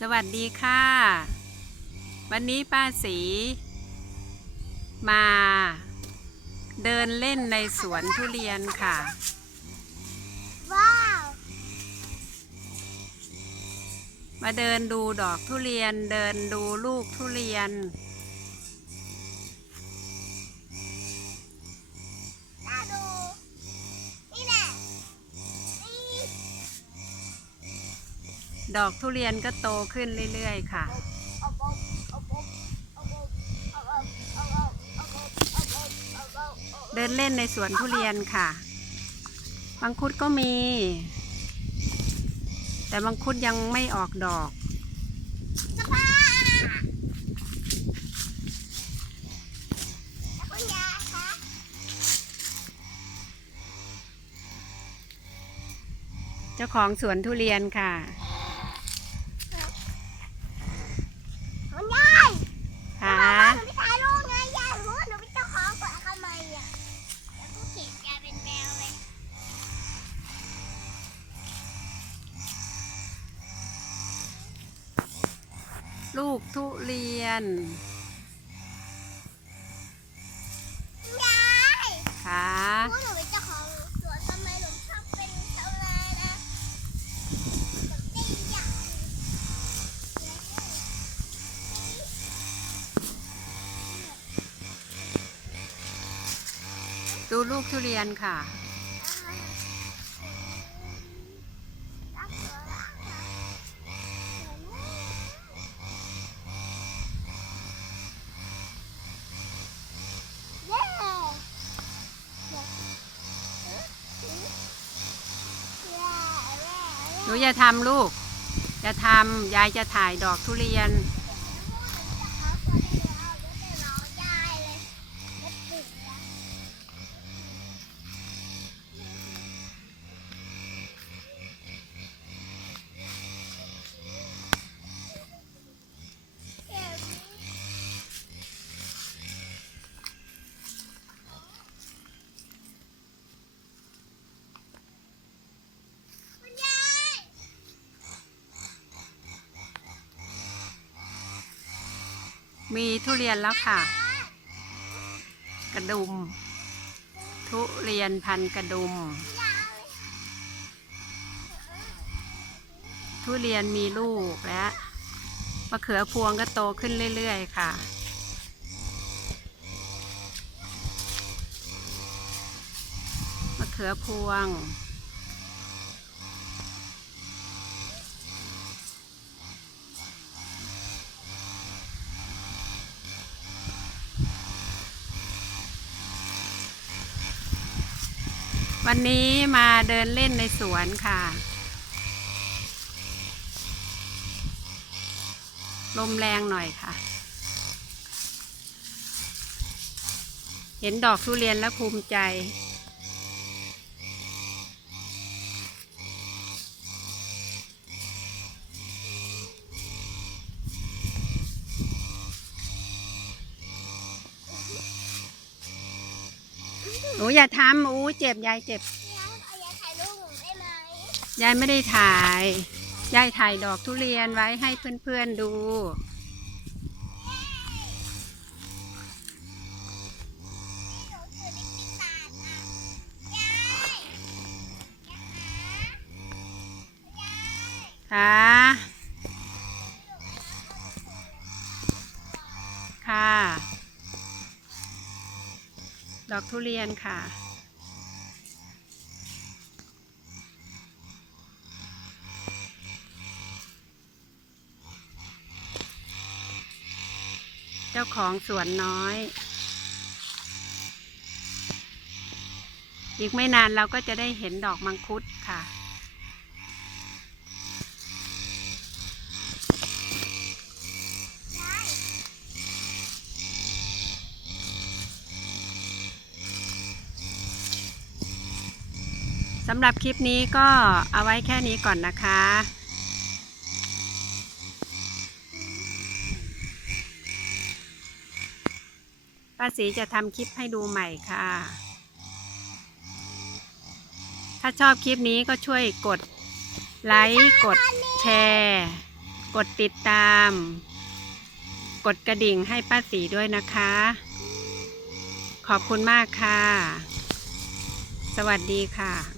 สวัสดีค่ะ วันนี้ป้าสี มา เดินเล่นในสวนทุเรียนค่ะ ว้าว มาเดินดูดอกทุเรียน เดินดูลูกทุเรียน ดอกทุเรียนก็โตขึ้นเรื่อยๆค่ะ เดินเล่นในสวนทุเรียนค่ะบางคุดก็มี แต่บางคุดยังไม่ออกดอกเจ้าของสวนทุเรียนค่ะ ลูกทุเรียนคุณยายค่ะรู้ว่าหนูเป็นเจ้าของสวนทำไมหนูชอบเป็นเจ้านายนะหนูตีอย่างดูลูกทุเรียนค่ะ หนูอย่าทำลูกอย่าทำยายจะถ่ายดอกทุเรียน มีทุเรียนแล้วค่ะ กระดุม ทุเรียนพันกระดุม ทุเรียนมีลูกและมะเขือพวงก็โตขึ้นเรื่อย ๆ ค่ะมะเขือพวง วันนี้มาเดินเล่นในสวนค่ะ ลมแรงหน่อยค่ะ เห็นดอกทุเรียนแล้วภูมิใจ หนูอย่าทำอู้เจ็บยายเจ็บ ยายไม่ได้ถ่าย ยายถ่ายดอกทุเรียนไว้ให้เพื่อนๆดูค่ะค่ะ ดอกทุเรียนค่ะ เจ้าของสวนน้อย อีกไม่นานเราก็จะได้เห็นดอกมังคุดค่ะ สำหรับคลิปนี้ก็เอาไว้แค่นี้ก่อนนะคะ ป้าศรีจะทำคลิปให้ดูใหม่ค่ะ ถ้าชอบคลิปนี้ก็ช่วยกดไลค์ กดแชร์ กดติดตาม กดกระดิ่งให้ป้าสีด้วยนะคะ ขอบคุณมากค่ะ สวัสดีค่ะ